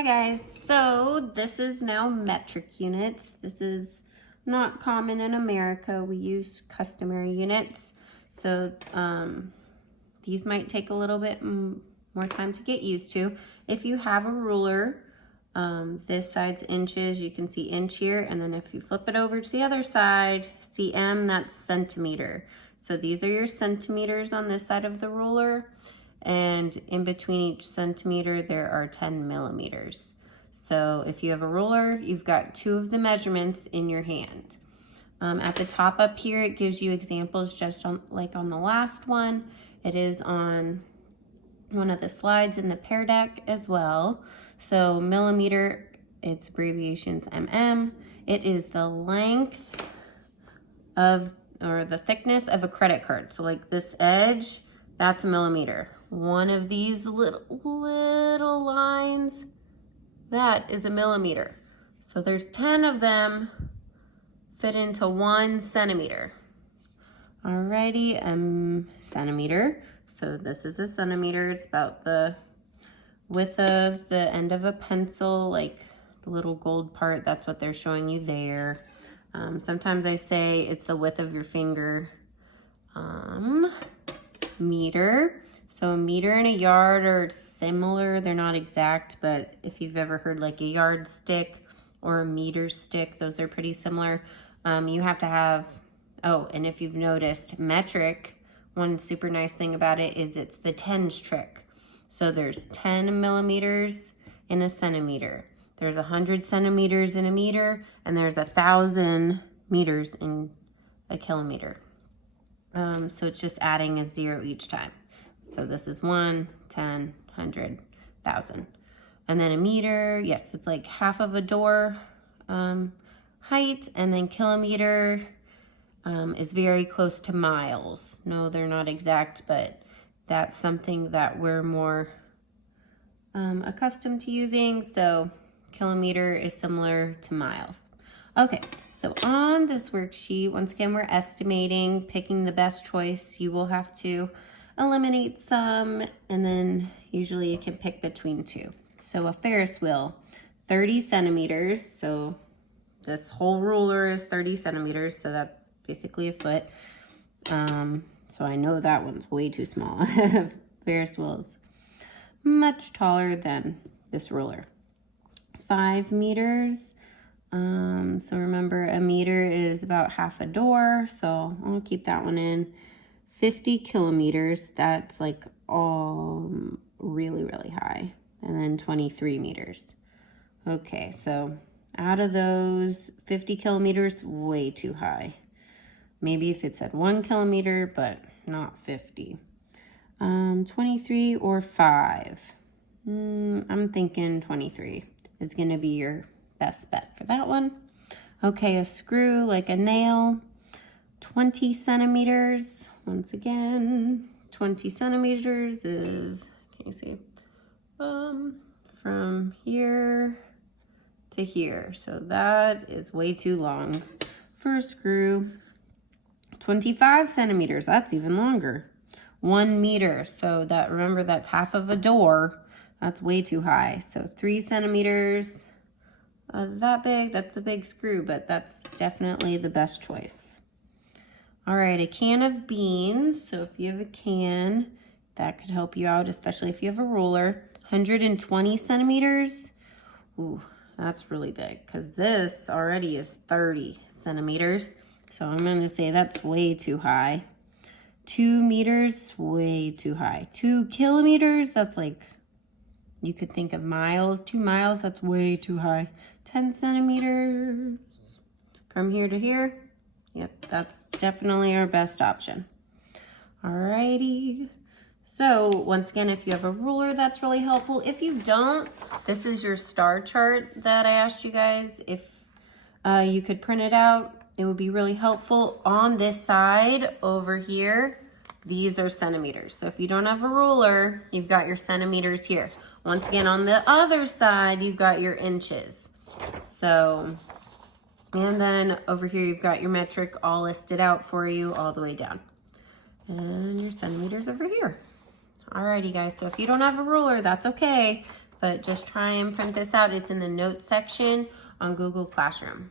Hi guys, so this is now metric units. This is not common in America. We use customary units. So these might take a little bit more time to get used to. If you have a ruler, this side's inches, you can see inch here. And then if you flip it over to the other side, cm, that's centimeter. So these are your centimeters on this side of the ruler. And in between each centimeter, there are 10 millimeters. So if you have a ruler, you've got two of the measurements in your hand. At the top up here, it gives you examples just like on the last one. It is on one of the slides in the Pear Deck as well. So millimeter, its abbreviation's mm. It is the length of, or the thickness of a credit card. So like this edge, that's a millimeter. One of these little lines, that is a millimeter. So there's 10 of them fit into 1 centimeter. Alrighty, centimeter. So this is a centimeter. It's about the width of the end of a pencil, like the little gold part. That's what they're showing you there. Sometimes I say it's the width of your finger. Meter. So a meter and a yard are similar. They're not exact, but if you've ever heard like a yardstick or a meter stick, those are pretty similar. You have to have, oh, and if you've noticed, metric, one super nice thing about it is it's the tens trick. So there's 10 millimeters in a centimeter. There's 100 centimeters in a meter, and there's 1,000 meters in a kilometer. So it's just adding a 0 each time. So this is 1, 10, 100, 1,000. And then a meter, yes, it's like half of a door height. And then kilometer is very close to miles. No, they're not exact, but that's something that we're more accustomed to using. So kilometer is similar to miles. Okay, so on this worksheet, once again, we're estimating, picking the best choice. You will have to eliminate some, and then usually you can pick between two. So a Ferris wheel, 30 centimeters. So this whole ruler is 30 centimeters, so that's basically a foot. So I know that one's way too small. Ferris wheel is much taller than this ruler. 5 meters. So remember, a meter is about half a door, so I'll keep that one in. 50 kilometers, that's like really, really high. And then 23 meters. Okay, so out of those, 50 kilometers, way too high. Maybe if it said 1 kilometer, but not 50. 23 or 5. I'm thinking 23 is gonna be your best bet for that one. Okay, a screw, like a nail, 20 centimeters. Once again, 20 centimeters is, can you see? From here to here. So that is way too long for a screw. 25 centimeters, that's even longer. 1 meter, so that, remember, that's half of a door. That's way too high. So 3 centimeters, that big, that's a big screw, but that's definitely the best choice. All right, a can of beans. So if you have a can, that could help you out, especially if you have a ruler. 120 centimeters. Ooh, that's really big because this already is 30 centimeters. So I'm going to say that's way too high. 2 meters, way too high. 2 kilometers, that's like, you could think of miles. 2 miles, that's way too high. 10 centimeters from here to here. Yep, that's definitely our best option. Alrighty. So once again, if you have a ruler, that's really helpful. If you don't, this is your star chart that I asked you guys. If you could print it out, it would be really helpful. On this side over here, these are centimeters. So if you don't have a ruler, you've got your centimeters here. Once again, on the other side, you've got your inches. So, and then over here, you've got your metric all listed out for you all the way down. And your centimeters over here. Alrighty guys, so if you don't have a ruler, that's okay. but just try and print this out. It's in the notes section on Google Classroom.